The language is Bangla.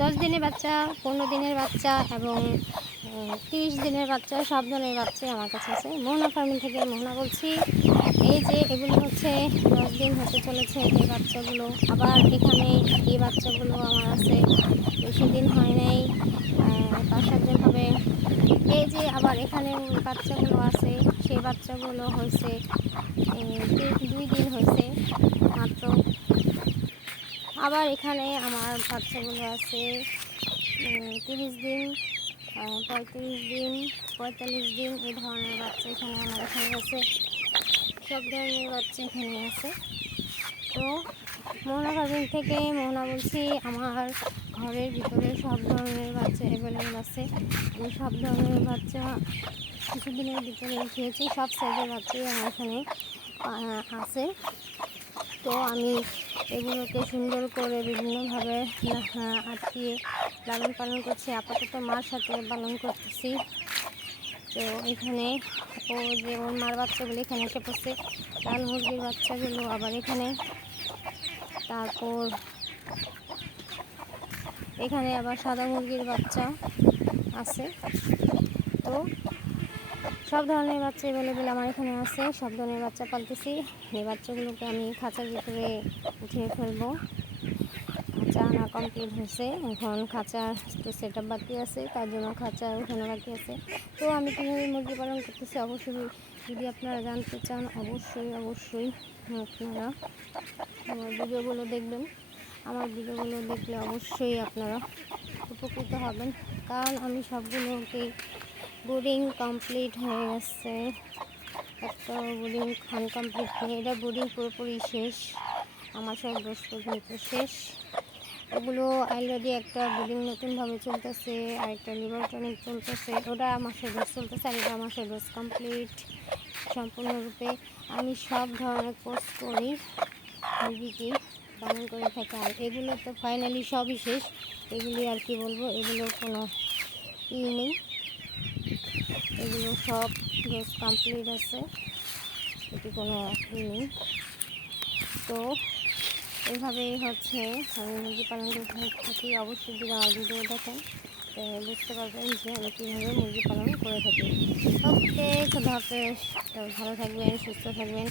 10 দিনের বাচ্চা, 15 দিনের বাচ্চা এবং 30 দিনের বাচ্চা, সব ধরনের বাচ্চাই আমার কাছে আছে। মোহনা ফার্মিং থেকে মোহনা বলছি। এই যে এগুলো হচ্ছে 10 দিন হতে চলেছে এই বাচ্চাগুলো। আবার এখানে এই বাচ্চাগুলো আমার আছে, বেশি দিন হয় নাই, 5-7 দিন হবে। এই যে আবার এখানে বাচ্চাগুলো আছে, সেই বাচ্চাগুলো হয়েছে 2 দিন হয়েছে মাত্র। আবার এখানে আমার বাচ্চাগুলো আছে 30 দিন, 35 দিন, 45 দিন, এই ধরনের বাচ্চা এখানে আমার এখানে আছে। সব ধরনের বাচ্চা এখানে আছে। তো মোহনা ফার্মিং থেকে মোহনা বলছি, আমার ঘরের ভিতরে সব ধরনের বাচ্চা অ্যাভেলেবেল আছে। আমি সব ধরনের বাচ্চা কিছুদিনের ভিতরে উঠিয়েছি, সব সাইজের বাচ্চাই আমার এখানে আছে। তো আমি এগুলোকে সুন্দর করে বিভিন্নভাবে আটকিয়ে লালন পালন করছি। আপাতত মার সাথে পালন করতেছি। তো এখানে ওর মার বাচ্চাগুলো এখানে এসে পড়ছে, লাল মুরগির বাচ্চাগুলো আবার এখানে, তারপর এখানে আবার সাদা মুরগির বাচ্চা আছে। তো সব ধরনের বাচ্চা অ্যাভেলেবেল আমার এখানে আছে, সব ধরনের বাচ্চা পালতেছি। এই বাচ্চাগুলোকে আমি খাঁচার ভিতরে উঠিয়ে ফেলবো। খাঁচা আনা কমপ্লিট হয়েছে, এখন খাঁচা একটু সেট আপ বাকি আছে, তার জন্য খাঁচা উঠানো বাকি আছে। তো আমি কীভাবে মুরগি পালন করতেছি অবশ্যই যদি আপনারা জানতে চান, অবশ্যই আপনারা আমার ভিডিওগুলো দেখবেন। আমার ভিডিওগুলো দেখলে অবশ্যই আপনারা উপকৃত হবেন, কারণ আমি সবগুলোকেই বোর্ডিং কমপ্লিট হয়ে গেছে। একটা বোর্ডিং আনকমপ্লিট নেই, এটা বোর্ডিং পুরোপুরি শেষ, আমার সব ডোজ পর্যন্ত শেষ। ওগুলো অলরেডি একটা বোর্ডিং নতুনভাবে চলতেছে, আর একটা লিভার টনিক চলতেছে, ওটা আমার সব ডোজ চলতেছে, আর এটা আমার সব ডোজ কমপ্লিট সম্পূর্ণরূপে। আমি সব ধরনের কোর্স করি, মুরগিকে পালন করে থাকি। আর এগুলো তো ফাইনালি সবই শেষ, এগুলি আর কি বলবো, এগুলোর কোনো নেই, এগুলো সব ডোজ কমপ্লিট আছে, এটি কোনো নেই। তো এইভাবেই হচ্ছে আমি মুরগি পালন করে থাকি। অবশ্যই যদি আমার ভিডিও দেখেন বুঝতে পারবেন যে আমি কীভাবে মুরগি পালন করে থাকি। ওকে, খোদা হাফেজ। ভালো থাকবেন, সুস্থ থাকবেন।